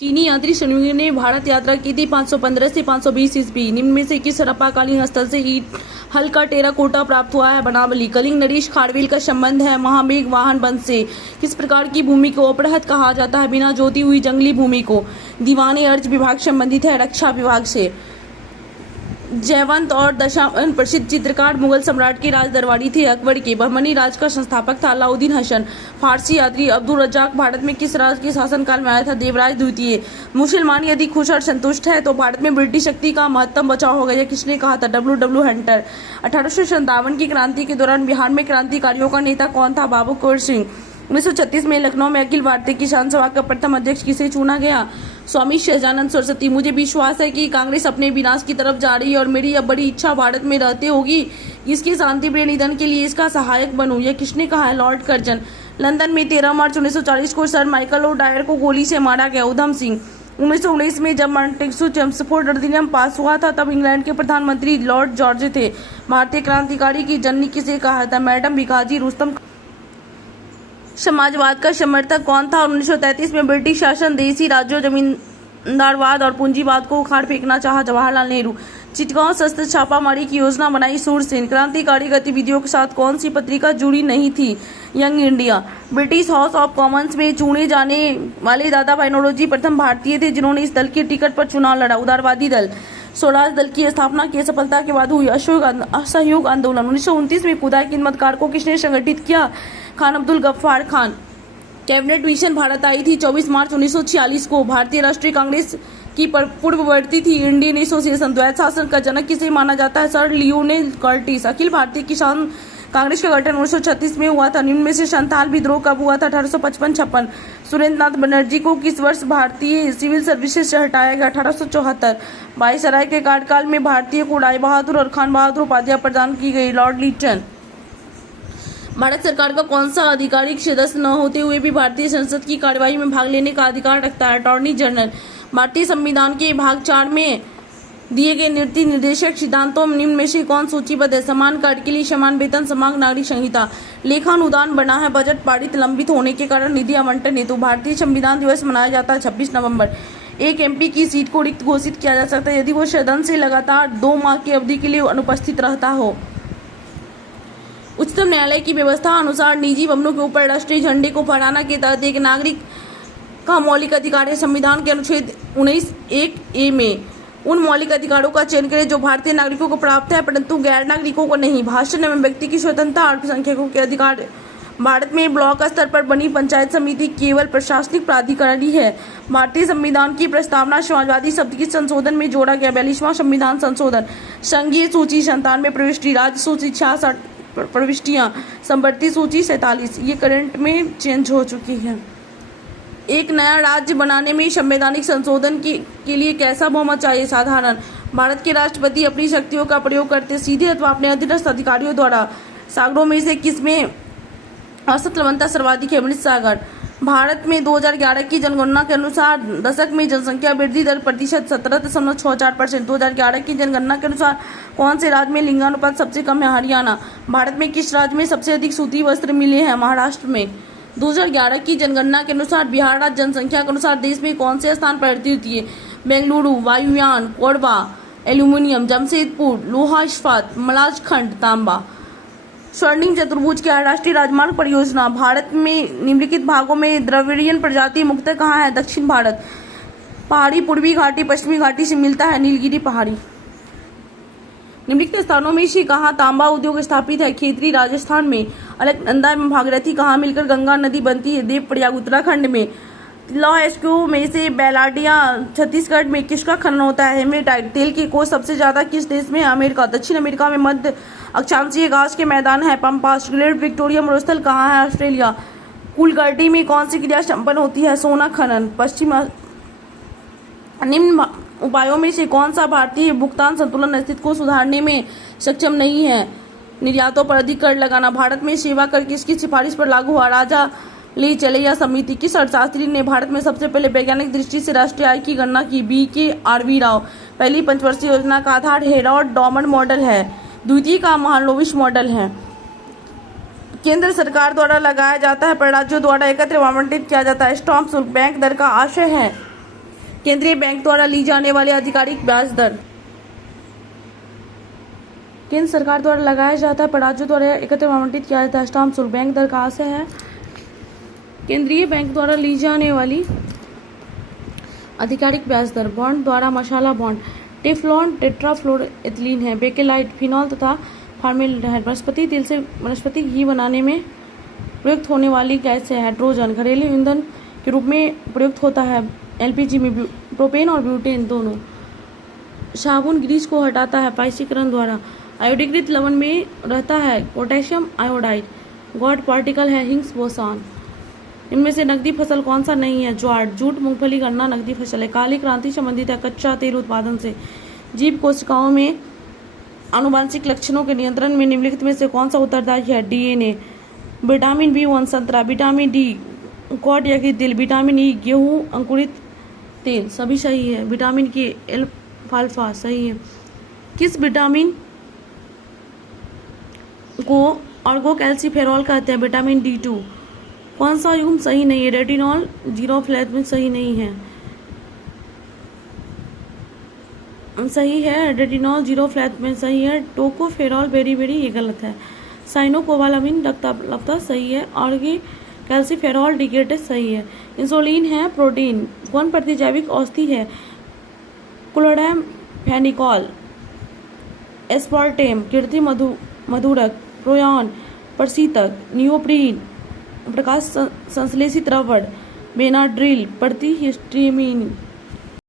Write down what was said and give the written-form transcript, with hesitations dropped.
चीनी यात्री श्रमिकों ने भारत यात्रा की थी 515 से 520 ईस्वी। निम्न में से किस हड़प्पाकालीन स्थल से ईंट हल्का टेराकोटा प्राप्त हुआ है? बनावली। कलिंग नरेश खारवेल का संबंध है महामेघ वाहन वंश से। किस प्रकार की भूमि को अपरहत कहा जाता है? बिना जोती हुई जंगली भूमि को। दीवाने अर्ज विभाग संबंधित है रक्षा विभाग से। जयवंत और दशावन प्रसिद्ध चित्रकार मुगल सम्राट के राज दरबारी थे। अकबर के बहमनी राज का संस्थापक था अलाउद्दीन हसन। फारसी यात्री अब्दुल रज्जाक भारत में किस राज के शासनकाल में आया था? देवराज द्वितीय। मुसलमान यदि खुश और संतुष्ट है तो भारत में ब्रिटिश शक्ति का महत्तम बचाव होगा, यह किसने कहा था? W Hunter. 1857 की क्रांति के दौरान बिहार में क्रांतिकारियों का नेता कौन था? बाबू कुंवर सिंह। 1936 में लखनऊ में अखिल भारतीय किसान सभा का प्रथम अध्यक्ष किसे चुना गया? स्वामी सहजानंद सरस्वती। मुझे विश्वास है कि कांग्रेस अपने विनाश की तरफ जा रही है और मेरी अब बड़ी इच्छा भारत में रहते होगी इसके शांतिप्रिय निधन के लिए इसका सहायक बनूं, यह किसने कहा है? Lord Curzon. लंदन में 13 मार्च 1940 को सर माइकल ओ डायर को गोली से मारा गया। उधम सिंह। 1919 में जब मॉन्टेस्क्यू चेम्सफोर्ड अधिनियम पास हुआ था तब इंग्लैंड के प्रधानमंत्री लॉर्ड जॉर्ज थे। भारतीय क्रांतिकारी की जननी किसे कहा था? मैडम भिकाजी रुस्तम। समाजवाद का समर्थक कौन था? 1933 में ब्रिटिश शासन देशी राज्यों जमींदारवाद और पूंजीवाद को उखाड़ फेंकना चाहा जवाहरलाल नेहरू। चिटगांव शस्त्र छापामारी की योजना बनाई सूरसेन। क्रांतिकारी गतिविधियों के साथ कौन सी पत्रिका जुड़ी नहीं थी? Young India. British house of Commons में चुने जाने वाले दादा भाई नौरोजी प्रथम भारतीय थे जिन्होंने इस दल के टिकट पर चुनाव लड़ा। उदारवादी दल। स्वराज दल की स्थापना की सफलता के बाद हुई असहयोग आंदोलन। 1929 में खुदाई खिदमतकार को किसने संगठित किया? खान अब्दुल गफ्फार खान। कैबिनेट मिशन भारत आई थी 24 मार्च 1946 को। भारतीय राष्ट्रीय कांग्रेस की पूर्ववर्ती थी इंडियन एसोसिएशन। द्वैत शासन का जनक किसे माना जाता है? Sir Lionel Curtis. Akhil Bharatiya किसान कांग्रेस का गठन 1936 में हुआ था। निम्न में से संथाल विद्रोह कब हुआ था? 1855-56। सुरेंद्र नाथ बनर्जी को किस वर्ष भारतीय सिविल सर्विसेज से हटाया गया? 1874। वायसराय के कार्यकाल में भारतीय को राय बहादुर और खान बहादुर उपाधियां प्रदान की गई। लॉर्ड लिटन। भारत सरकार का कौन सा आधिकारिक सदस्य न होते हुए भी भारतीय संसद की कार्यवाही में भाग लेने का अधिकार रखता है? Attorney general. भारतीय संविधान के भाग 4 में दिए गए नीति निर्देशक सिद्धांतों में निम्न में से कौन सूचीबद्ध है? समान कार्य के लिए समान वेतन, समान नागरिक संहिता। लेखानुदान बना है बजट पारित लंबित होने के कारण निधि आवंटन हेतु। भारतीय संविधान दिवस मनाया जाता है 26 नवंबर। एक एमपी की सीट को रिक्त घोषित किया जा सकता है यदि वो सदन से लगातार 2 माह की अवधि के लिए अनुपस्थित रहता हो। उच्चतम न्यायालय की व्यवस्था अनुसार निजी भवनों के ऊपर राष्ट्रीय झंडे को फहराना के तहत एक नागरिक का मौलिक अधिकार है। संविधान के अनुच्छेद 19(1)(a) में उन मौलिक अधिकारों का चयन करें जो भारतीय नागरिकों को प्राप्त है परंतु गैर नागरिकों को नहीं। भाषण एवं व्यक्ति की स्वतंत्रता, अल्पसंख्यकों के अधिकार। भारत में ब्लॉक स्तर पर बनी पंचायत समिति केवल प्रशासनिक प्राधिकरण ही है। भारतीय संविधान की प्रस्तावना समाजवादी शब्द की संशोधन में जोड़ा गया। 42वां संविधान संशोधन। संघीय सूची 97 प्रविष्टि, राज्य सूची 66 प्रविष्टियां, संवर्ती सूची 47 ये करंट में चेंज हो चुकी है। एक नया राज्य बनाने में संवैधानिक संशोधन के लिए कैसा बहुमत चाहिए? साधारण। भारत के राष्ट्रपति अपनी शक्तियों का प्रयोग करते सीधे अथवा अपने अधीनस्थ अधिकारियों द्वारा। सागरों में से किसमें औसत लवणता सर्वाधिक है? मृत सागर। भारत में 2011 की जनगणना के अनुसार दशक में जनसंख्या वृद्धि दर प्रतिशत 17.64%। 2011 की जनगणना के अनुसार कौन से राज्य में लिंगानुपात सबसे कम है? हरियाणा। भारत में किस राज्य में सबसे अधिक सूती वस्त्र मिले हैं? महाराष्ट्र में। 2011 की जनगणना के अनुसार बिहार राज्य जनसंख्या के अनुसार देश में कौन से स्थान पर द्वितीय? बेंगलुरु, वायुयान, कोरबा, एल्यूमिनियम, जमशेदपुर, लोहा इस्पात, मलाजखंड, तांबा। स्वर्णिम चतुर्भुज क्या है? राष्ट्रीय राजमार्ग परियोजना। भारत में निम्नलिखित भागों में द्रविड़ियन प्रजाति मुख्यतः कहाँ है? दक्षिण भारत। पहाड़ी पूर्वी घाटी पश्चिमी घाटी से मिलता है। नीलगिरी पहाड़ी। निम्नलिखित स्थानों में से कहाँ तांबा उद्योग स्थापित है? खेतरी राजस्थान में। अलकनंदा एवं भागीरथी कहाँ मिलकर गंगा नदी बनती है? देवप्रयाग उत्तराखंड में। लॉ में से बेलाडिया छत्तीसगढ़ में किसका खनन होता है? हेमेटाइट। तेल की खोज सबसे ज्यादा किस देश में है? अमेरिका। दक्षिण अमेरिका में मध्य अक्षांशीय घास के मैदान है पम्पास। ग्रेट विक्टोरिया मरुस्थल कहाँ है? ऑस्ट्रेलिया। कुलगर्टी में कौन सी क्रिया संपन्न होती है? सोना खनन। पश्चिम। निम्न उपायों में से कौन सा भारतीय भुगतान संतुलन स्थिति को सुधारने में सक्षम नहीं है? निर्यातों पर अधिक कर लगाना। भारत में सेवा कर किसकी सिफारिश पर लागू हुआ? राजा ली चलैया समिति। किस अर्थशास्त्री ने भारत में सबसे पहले वैज्ञानिक दृष्टि से राष्ट्रीय आय की गणना की? BK राव। पहली पंचवर्षीय योजना का आधार हेरोल्ड डॉमंड मॉडल है। द्वितीय का महालनोबिस मॉडल है। केंद्र सरकार द्वारा लगाया जाता है पर राज्यों द्वारा एकत्र आवंटित किया जाता है। स्टॉम्प शुल्क बैंक दर का आशय है केंद्रीय बैंक द्वारा ली जाने वाली आधिकारिक ब्याज दर। केंद्र सरकार द्वारा लगाया जाता है पर राज्यों द्वारा एकत्र आवंटित किया जाता है स्टाम्प शुल्क। बैंक दर कहाँ से है? केंद्रीय बैंक द्वारा ली जाने वाली आधिकारिक ब्याज दर। बॉन्ड द्वारा मसाला बॉन्ड टेफ्लॉन टेट्राफ्लोरोएथिलीन है। बेकेलाइट फिनॉल तथा फॉर्मेल्डिहाइड। वनस्पति तेल से वनस्पति घी बनाने में प्रयुक्त होने वाली गैस है हाइड्रोजन। घरेलू ईंधन के रूप में प्रयुक्त होता है एलपीजी में प्रोपेन और ब्यूटेन दोनों। साबुन ग्रीस को हटाता है पाइसीकरण द्वारा। आयोडीकृत लवण में रहता है पोटेशियम आयोडाइड। गॉड पार्टिकल है हिग्स बोसॉन। इनमें से नकदी फसल कौन सा नहीं है? ज्वार। जूट मूंगफली गन्ना नकदी फसल है। काली क्रांति संबंधित है कच्चा तेल उत्पादन से। जीव कोशिकाओं में आनुवांशिक लक्षणों के नियंत्रण में निम्नलिखित में से कौन सा उत्तरदायी है? डीएनए। विटामिन B1 संतरा। विटामिन डी कॉड या तेल। विटामिन ई गेहूं अंकुरित तेल। सभी सही है। विटामिन के अल्फाल्फा सही है। किस विटामिन को ऑर्गोकैल्सिफेरॉल कहते हैं? Vitamin D2। कौन सा युग्म सही नहीं है? रेटिनॉल जीरोफ्लैविन सही नहीं है। सही है रेटिनॉल जीरोफ्लैविन सही है। टोकोफेरॉल बेरी ये गलत है। साइनोकोबालामिन रक्ताप्लवता सही है। ऑर्गी कैल्सिफेरॉल डिग्रेडेड सही है। इंसुलिन है प्रोटीन। कौन प्रतिजैविक औषधि है? क्लोडैम फेनिकॉल। एस्पार्टेम कृत्रिम मधुरक। प्रोयान प्रशीतक। नियोप्रीन प्रकाश संश्लेषित रबड़। बेनाड्रिल प्रतिहिस्टामिन।